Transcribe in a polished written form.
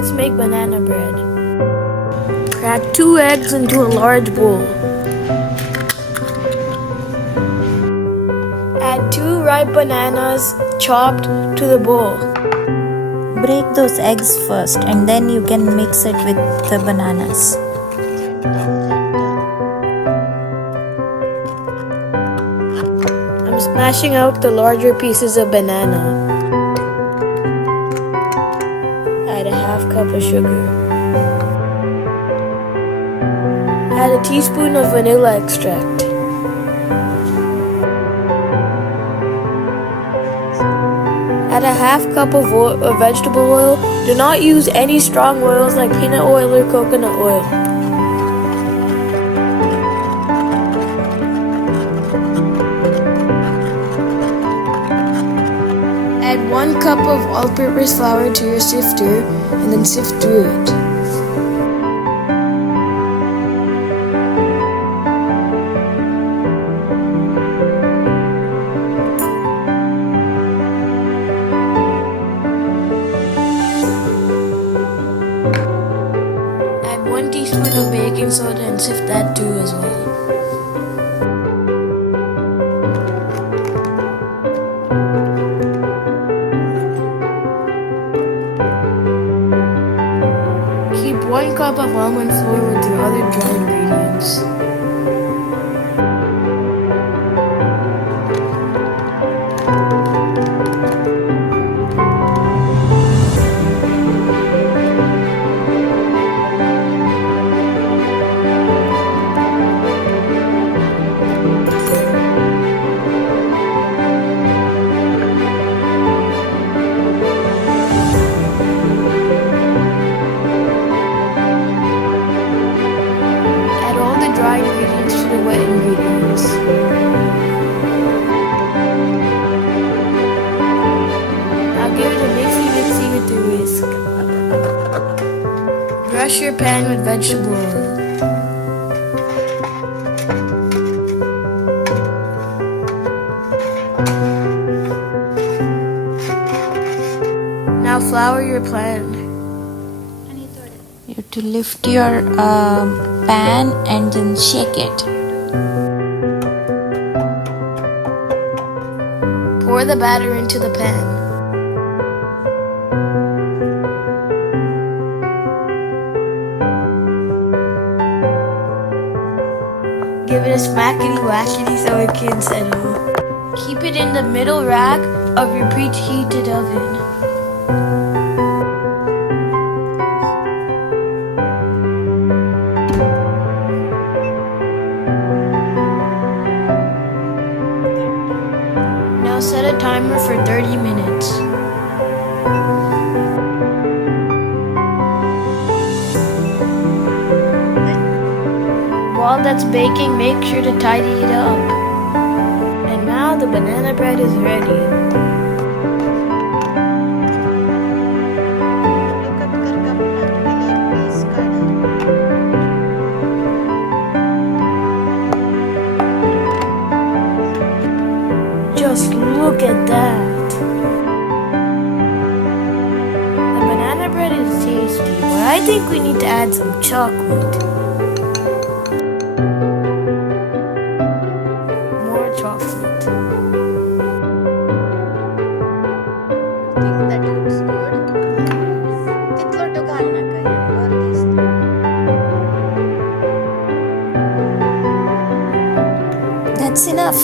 let's make banana bread. Crack 2 eggs into a large bowl. Add 2 ripe bananas chopped to the bowl. Break those eggs first and then you can mix it with the bananas. I'm smashing out the larger pieces of banana. Add a half cup of sugar. Add a teaspoon of vanilla extract. Add a half cup of vegetable oil. Do not use any strong oils like peanut oil or coconut oil. Add 1 cup of all-purpose flour to your sifter and then sift through it. Add 1 teaspoon of baking soda and sift that through as well. Keep 1 cup of almond flour with your other dry ingredients. Dry ingredients to the wet ingredients. Now give it a mixy with the whisk. Brush your pan with vegetable oil. Now flour your pan. You have to lift your pan and then shake it. Pour the batter into the pan. Give it a smackety-whackety so it can settle. Keep it in the middle rack of your preheated oven. Now set a timer for 30 minutes. While that's baking, make sure to tidy it up. And now the banana bread is ready. Just look at that. The banana bread is tasty, but I think we need to add some chocolate. More chocolate. That looks good. That's enough.